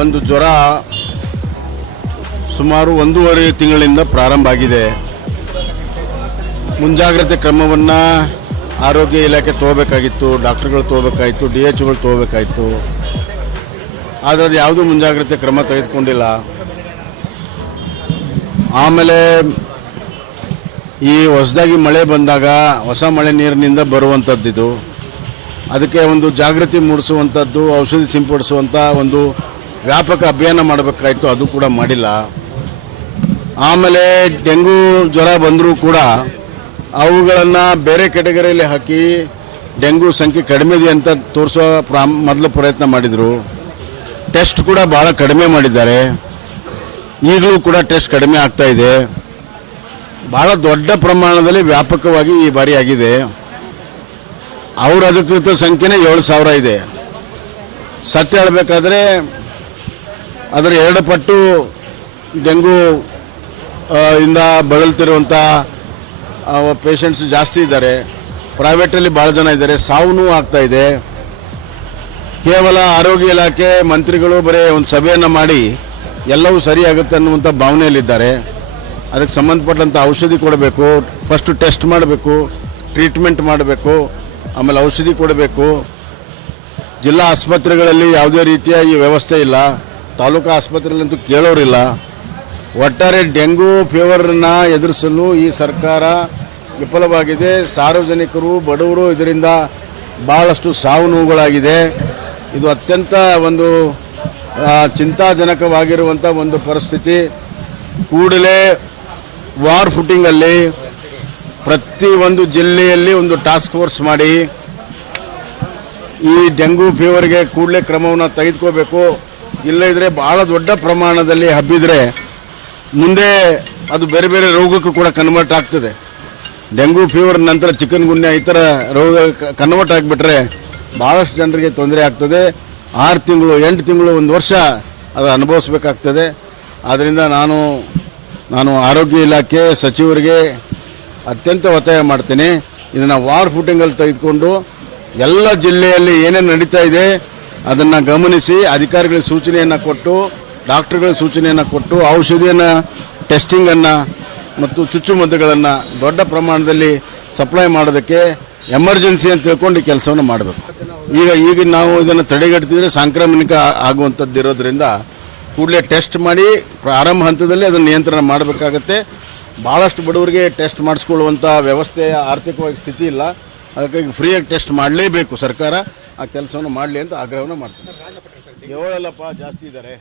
ಒಂದು ಜ್ವರ ಸುಮಾರು 1.5 ತಿಂಗಳಿಂದ ಪ್ರಾರಂಭ ಆಗಿದೆ. ಮುಂಜಾಗ್ರತೆ ಕ್ರಮವನ್ನು ಆರೋಗ್ಯ ಇಲಾಖೆ ತಗೋಬೇಕಾಗಿತ್ತು, ಡಾಕ್ಟರ್ಗಳು ತಗೋಬೇಕಾಯಿತು, DHಗಳು ತಗೋಬೇಕಾಯಿತು. ಆದರೆ ಅದು ಯಾವುದೂ ಮುಂಜಾಗ್ರತೆ ಕ್ರಮ ತೆಗೆದುಕೊಂಡಿಲ್ಲ. ಆಮೇಲೆ ಈ ಹೊಸದಾಗಿ ಮಳೆ ಬಂದಾಗ ಹೊಸ ಮಳೆ ನೀರಿನಿಂದ ಬರುವಂಥದ್ದಿದು. ಅದಕ್ಕೆ ಒಂದು ಜಾಗೃತಿ ಮೂಡಿಸುವಂಥದ್ದು, ಔಷಧಿ ಸಿಂಪಡಿಸುವಂಥ ಒಂದು ವ್ಯಾಪಕ ಅಭಿಯಾನ ಮಾಡಬೇಕಾಯಿತು, ಅದು ಕೂಡ ಮಾಡಿಲ್ಲ. ಆಮೇಲೆ ಡೆಂಗು ಜ್ವರ ಬಂದರೂ ಕೂಡ ಅವುಗಳನ್ನು ಬೇರೆ ಕೆಟಗರಿಯಲ್ಲಿ ಹಾಕಿ ಡೆಂಗು ಸಂಖ್ಯೆ ಕಡಿಮೆ ಇದೆ ಅಂತ ತೋರಿಸೋ ಮೊದಲು ಪ್ರಯತ್ನ ಮಾಡಿದರು. ಟೆಸ್ಟ್ ಕೂಡ ಭಾಳ ಕಡಿಮೆ ಮಾಡಿದ್ದಾರೆ. ಈಗಲೂ ಕೂಡ ಟೆಸ್ಟ್ ಕಡಿಮೆ ಆಗ್ತಾ ಇದೆ. ಭಾಳ ದೊಡ್ಡ ಪ್ರಮಾಣದಲ್ಲಿ ವ್ಯಾಪಕವಾಗಿ ಈ ಬಾರಿ ಆಗಿದೆ. ಅವರ ಅಧಿಕೃತ ಸಂಖ್ಯೆನೇ 7,000 ಇದೆ. ಸತ್ಯ ಹೇಳಬೇಕಾದ್ರೆ ಅದರ 2 ಪಟ್ಟು ಡೆಂಗು ಇಂದ ಬಳಲ್ತಿರುವಂಥ ಪೇಷಂಟ್ಸ್ ಜಾಸ್ತಿ ಇದ್ದಾರೆ. ಪ್ರೈವೇಟಲ್ಲಿ ಭಾಳ ಜನ ಇದ್ದಾರೆ. ಸಾವು ಆಗ್ತಾ ಇದೆ. ಕೇವಲ ಆರೋಗ್ಯ ಇಲಾಖೆ ಮಂತ್ರಿಗಳು ಬರೀ ಒಂದು ಸಭೆಯನ್ನು ಮಾಡಿ ಎಲ್ಲವೂ ಸರಿಯಾಗುತ್ತೆ ಅನ್ನುವಂಥ ಭಾವನೆಯಲ್ಲಿದ್ದಾರೆ. ಅದಕ್ಕೆ ಸಂಬಂಧಪಟ್ಟಂಥ ಔಷಧಿ ಕೊಡಬೇಕು, ಫಸ್ಟ್ ಟೆಸ್ಟ್ ಮಾಡಬೇಕು, ಟ್ರೀಟ್ಮೆಂಟ್ ಮಾಡಬೇಕು, ಆಮೇಲೆ ಔಷಧಿ ಕೊಡಬೇಕು. ಜಿಲ್ಲಾ ಆಸ್ಪತ್ರೆಗಳಲ್ಲಿ ಯಾವುದೇ ರೀತಿಯ ಈ ವ್ಯವಸ್ಥೆ ಇಲ್ಲ. ತಾಲೂಕು ಆಸ್ಪತ್ರೆಯಲ್ಲಂತೂ ಕೇಳೋರಿಲ್ಲ. ಒಟ್ಟಾರೆ ಡೆಂಗು ಫೀವರನ್ನು ಎದುರಿಸಲು ಈ ಸರ್ಕಾರ ವಿಫಲವಾಗಿದೆ. ಸಾರ್ವಜನಿಕರು, ಬಡವರು ಇದರಿಂದ ಭಾಳಷ್ಟು ಸಾವು ನೋವುಗಳಾಗಿದೆ. ಇದು ಅತ್ಯಂತ ಒಂದು ಚಿಂತಾಜನಕವಾಗಿರುವಂಥ ಒಂದು ಪರಿಸ್ಥಿತಿ. ಕೂಡಲೇ ವಾರ್ ಫುಟಿಂಗಲ್ಲಿ ಪ್ರತಿ ಒಂದು ಜಿಲ್ಲೆಯಲ್ಲಿ ಒಂದು ಟಾಸ್ಕ್ ಫೋರ್ಸ್ ಮಾಡಿ ಈ ಡೆಂಗು ಫೀವರ್ಗೆ ಕೂಡಲೇ ಕ್ರಮವನ್ನು ತೆಗೆದುಕೋಬೇಕು. ಇಲ್ಲದಿದ್ದರೆ ಭಾಳ ದೊಡ್ಡ ಪ್ರಮಾಣದಲ್ಲಿ ಹಬ್ಬಿದರೆ ಮುಂದೆ ಅದು ಬೇರೆ ಬೇರೆ ರೋಗಕ್ಕೂ ಕೂಡ ಕನ್ವರ್ಟ್ ಆಗ್ತದೆ. ಡೆಂಗು ಫೀವರ್ ನಂತರ ಚಿಕನ್ ಗುನ್ಯಾ ಈ ಥರ ರೋಗ ಕನ್ವರ್ಟ್ ಆಗಿಬಿಟ್ರೆ ಭಾಳಷ್ಟು ಜನರಿಗೆ ತೊಂದರೆ ಆಗ್ತದೆ. 6 ತಿಂಗಳು, 8 ತಿಂಗಳು, 1 ವರ್ಷ ಅದು ಅನುಭವಿಸ್ಬೇಕಾಗ್ತದೆ. ಆದ್ದರಿಂದ ನಾನು ಆರೋಗ್ಯ ಇಲಾಖೆ ಸಚಿವರಿಗೆ ಅತ್ಯಂತ ಒತ್ತಾಯ ಮಾಡ್ತೀನಿ. ಇದನ್ನು ವಾರ್ ಫುಟಿಂಗಲ್ಲಿ ತೆಗೆದುಕೊಂಡು ಎಲ್ಲ ಜಿಲ್ಲೆಯಲ್ಲಿ ಏನೇನು ನಡೀತಾ ಇದೆ ಅದನ್ನು ಗಮನಿಸಿ ಅಧಿಕಾರಿಗಳಿಗೆ ಸೂಚನೆಯನ್ನು ಕೊಟ್ಟು, ಡಾಕ್ಟರ್ಗಳಿಗೆ ಸೂಚನೆಯನ್ನು ಕೊಟ್ಟು, ಔಷಧಿಯನ್ನು, ಟೆಸ್ಟಿಂಗನ್ನು ಮತ್ತು ಚುಚ್ಚುಮದ್ದುಗಳನ್ನು ದೊಡ್ಡ ಪ್ರಮಾಣದಲ್ಲಿ ಸಪ್ಲೈ ಮಾಡೋದಕ್ಕೆ ಎಮರ್ಜೆನ್ಸಿ ಅಂತ ತಿಳ್ಕೊಂಡು ಕೆಲಸವನ್ನು ಮಾಡಬೇಕು. ಈಗ ನಾವು ಇದನ್ನು ತಡೆಗಟ್ತಿದ್ರೆ ಸಾಂಕ್ರಾಮಿಕ ಆಗುವಂಥದ್ದು ಇರೋದ್ರಿಂದ ಕೂಡಲೇ ಟೆಸ್ಟ್ ಮಾಡಿ ಪ್ರಾರಂಭ ಹಂತದಲ್ಲಿ ಅದನ್ನು ನಿಯಂತ್ರಣ ಮಾಡಬೇಕಾಗತ್ತೆ. ಭಾಳಷ್ಟು ಬಡವರಿಗೆ ಟೆಸ್ಟ್ ಮಾಡಿಸ್ಕೊಳ್ಳುವಂಥ ವ್ಯವಸ್ಥೆ ಆರ್ಥಿಕವಾಗಿ ಸ್ಥಿತಿ ಇಲ್ಲ. ಅದಕ್ಕಾಗಿ ಫ್ರೀಯಾಗಿ ಟೆಸ್ಟ್ ಮಾಡಲೇಬೇಕು ಸರ್ಕಾರ. ಆ ಕೆಲಸವನ್ನು ಮಾಡಲಿ ಅಂತ ಆಗ್ರಹವನ್ನು ಮಾಡ್ತೀನಿ. 7 ಅಲ್ಲಪ್ಪ, ಜಾಸ್ತಿ ಇದ್ದಾರೆ.